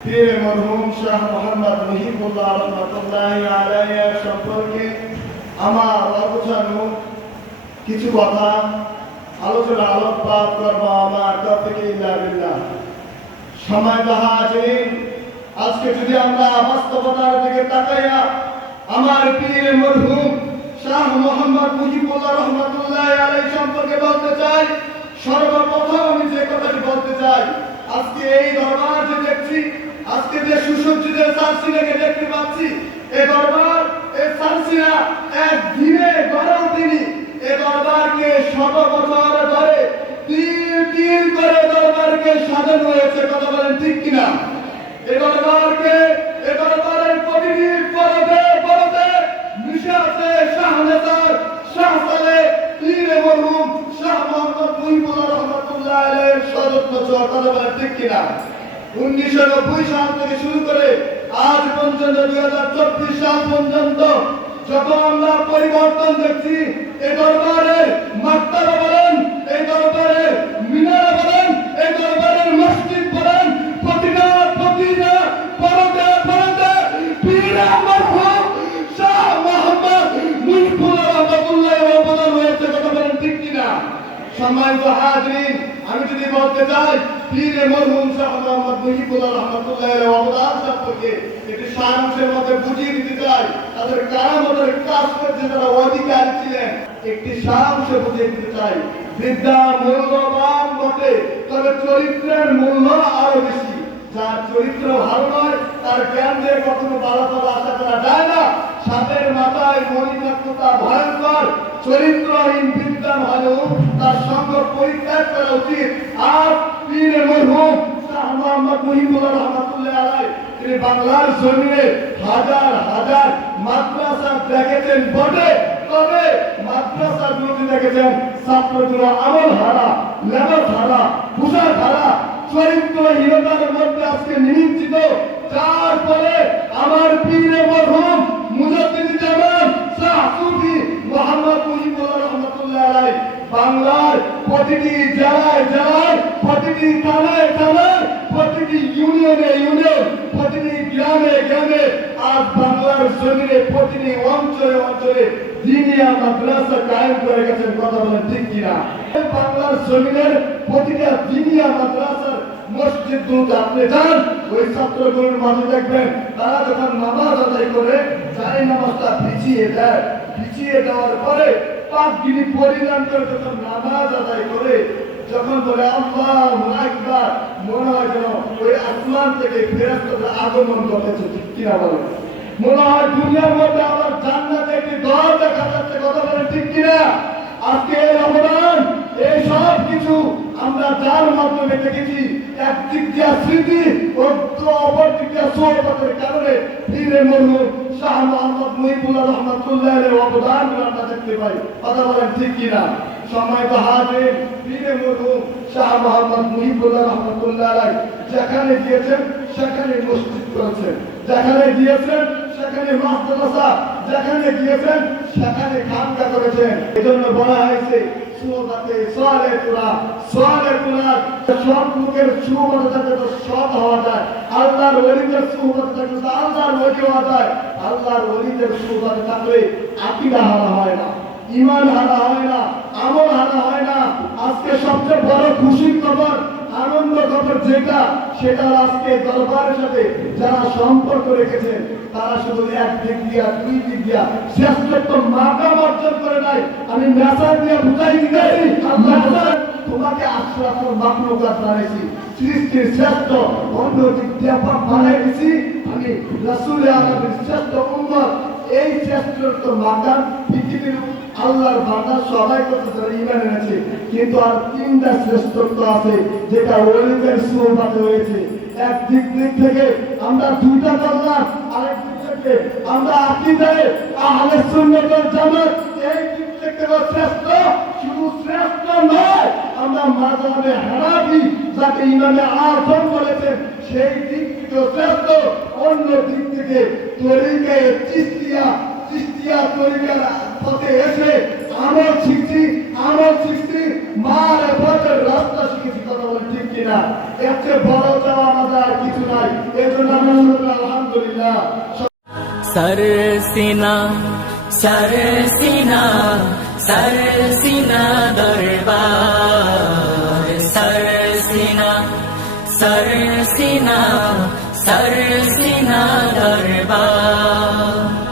পীর মরহুম শাহ মোহাম্মদ মুহিবুল্লাহ রহমাতুল্লাহি আলাইহি সম্পর্কে আমার অবসানো কিছু কথা আলোচনা আলোকপাত করব। আমার তৌফিক ইল্লা বিল্লাহ। সময় হাজির, আজকে যদি আমরা বাস্তবতার দিকে তাকাইয়া আমার পীর মরহুম শাহ মোহাম্মদ মুহিবুল্লাহ রহমাতুল্লাহি আলাইহি সম্পর্কে বলতে চাই, সর্বপ্রথম আমি যে কথাটি বলতে চাই, আজকে এই দরবার যে দেখছি, আজকে যে সুসজ্জিত সালসিনাকে দেখতে পাচ্ছি, এই দরবার এই সালসিনা একদিনে গড়ে ওঠেনি। এই দরবারকে শত বছর ধরে তিল তিল করে দরবারকে সাজানো হয়েছে। কথা বলেন ঠিক কিনা? এই দরবারের প্রতিটি পরতে পরতে মিশে আছে শাহনেজার শাহ সালেহ পীর মরহুম শাহ মোহাম্মদ মুহিবুল্লাহ রহমাতুল্লাহি আলাইহির সদত্ব ছোঁয়া। কথা বলেন ঠিক কিনা? 1990 সাল থেকে শুরু করে আজ পর্যন্ত 2024 সাল পর্যন্ত যত আমরা পরিবর্তন দেখছি, এই দরবারের মাত্রা বলেন, এই দরবারের মিনারা বলেন, এই দরবারের মসজিদ বলেন, প্রতিটা পরতে পরতে পীর মরহুম শাহ মোহাম্মদ মুহিবুল্লাহ রহমাতুল্লাহি অবদান হয়েছে। কথা বলেন ঠিক কিনা? সম্মানিত হাজিরিন, আমি যদি বলতে চাই পীর মরহুম শাহ মোহাম্মদ মুহিবুল্লাহ রহমাতুল্লাহি অবদান সম্পর্কে একটি সারাংশের মধ্যে বুঝিয়ে দিতে চাই। তাদের কারামতের কাজ করতে তারা অধিকারী ছিলেন, একটি সারাংশ বুঝিয়ে দিতে চাই। বিদ্যা মূল্যবান বটে, তবে চরিত্রের মূল্য আরো বেশি। যার চরিত্র ভালো নয় তার জ্ঞান দিয়ে কখনো বাড়াতে আশা করা যায় না। সাপের মাথায় মণি থাকতো তা ভয়ঙ্কর, চরিত্রহীন বিদ্যান হলেও তার সঙ্গ পরিত্যাগ করা উচিত। আর পীর মরহুম শাহ মোহাম্মদ মুহিবুল্লাহ রহমাতুল্লাহি আলাইহি তিনি বাংলার জমিনে হাজার হাজার মাদ্রাসা দেখেছেন বটে, তবে মাদ্রাসাগুলোতে দেখেছেন ছাত্রগুলো আমল হারা, লেবাস হারা, পোশাক হারা, চরিত্রহীনতার মধ্যে আজকে নিমজ্জিত। যার ফলে আমার পীর মরহুম মুজাদ্দিদ জামান শাহ সুফি মোহাম্মদ মুহিবুল্লাহ রহমাতুল্লাহি আলাইহি বাংলার প্রতিটি জেলায় জেলায়, প্রতিটি থানায় থানায়, প্রতিটি ইউনিয়নে ইউনিয়ন, প্রতিটি গ্রামে গ্রামে আজ বাংলার জমিনে প্রতিটি অঞ্চলে অঞ্চলে দিনিয়া মাদ্রাসা কায়েম করে গেছেন। কথা বলেন ঠিক কিনা? বাংলার জমিনের প্রতিটা দিনিয়া মাদ্রাসার মসজিদগুলোতে আপনি যান, ওই ছাত্রগুলোর মাঝে দেখবেন তারা যখন নামাজ আদায় করে জানি নামাজটা পিছিয়ে দেয়, পিছিয়ে দেওয়ার পরে পাগড়ি পরিধান করে যখন নামাজ আদায় করে, যখন বলে আল্লাহু আকবার, মনে হয় যেন ওই আসমান থেকে ফেরেশতাদের আগমন ঘটেছে। ঠিক কিনা বলেন? মনে হয় দুনিয়ার মধ্যে আবার জান্নাতে একটি দল দেখা যাচ্ছে। কথা বলেন ঠিক কিনা? আজকে এই অবদান, এই সব কিছু আমরা যার মাধ্যমে দেখেছি, একদিক দিয়ে স্মৃতি ও অপর দিক দিয়ে সোহবতের কারণে পীর মরহুম শাহ মোহাম্মদ মুহিবুল্লাহ রহমাতুল্লাহি আলাইহির অবদান আমরা দেখতে পাই। কথা বলেন ঠিক কিনা? সম্মানিত হাজির, পীর মরহুম শাহ মোহাম্মদ মুহিবুল্লাহ রহমাতুল্লাহি আলাইহি যেখানে গিয়েছেন সেখানে মসজিদ করেছেন, যেখানে গিয়েছেন সেখানে মাদ্রাসা, যেখানে গিয়েছেন সেখানে খানকা করেছেন। এজন্য বলা হয়েছে সুহবতে সালেহ কুরআন, সালেহ কুরআন সব লোকের সুহবতে থাকলে তো সৎ হওয়া যায়, আল্লাহর ওলিদের সুহবতে থাকলে তো আল্লাহর ওলি হওয়া যায়। আল্লাহর ওলিদের সুহবতে থাকলে আকীদা হারা হয় না, ঈমান হারা হয় না, আমল হারা হয় না। আজকে সবচেয়ে বড় খুশির খবর, আনন্দ খবর যেটা, সেটা আজকে দরবারের সাথে যারা সম্পর্ক রেখেছেন তারা শুধু এক দিক দিয়া দুই দিক দিয়া শ্রেষ্ঠত্ব মাকাম অর্জন করে নাই। আমি মেসাজ দিয়ে বুঝাই দিই, আল্লাহ তোমাকে আশরাফুল মাখলুকাত বানাইছি, সৃষ্টির শ্রেষ্ঠ, অন্য দিক দিয়ে বানাই দিছি আমি রাসূল আলামির শ্রেষ্ঠ উম্মত। এই শ্রেষ্ঠত্ব মাকাম পৃথিবীর আল্লাহর বান্দা সবাই করতে তারা ঈমান এনেছে, কিন্তু আর তিনটা শ্রেষ্ঠত্ব আছে যেটা ওলিদের সুহবতে হয়েছে। এক দিক থেকে আমরা দুইটা করলাম, আরেক দিক থেকে আমরা আকীদায়ে আহলে সুন্নাত ওয়াল জামাত, এই দিক থেকে শ্রেষ্ঠ। শুধু শ্রেষ্ঠ নয়, আমরা মাযহাবে হানাফি যাকে ইমামে আযম বলেছেন সেই দিক থেকে শ্রেষ্ঠ। অন্য দিক থেকে তরিকায়ে চিশতিয়া তরিকার পথে এসে আমল শিখছি, মারিফতের রাস্তা শিখেছি। কথা বলেন ঠিক কিনা? এর চেয়ে বড় চাওয়া আমাদের আর কিছু নাই। এর জন্য আমরা সকলে আলহামদুলিল্লাহ। सरसीना सरसीना सरसीना दरबार सरसीना सरसीना सरसीना दरबार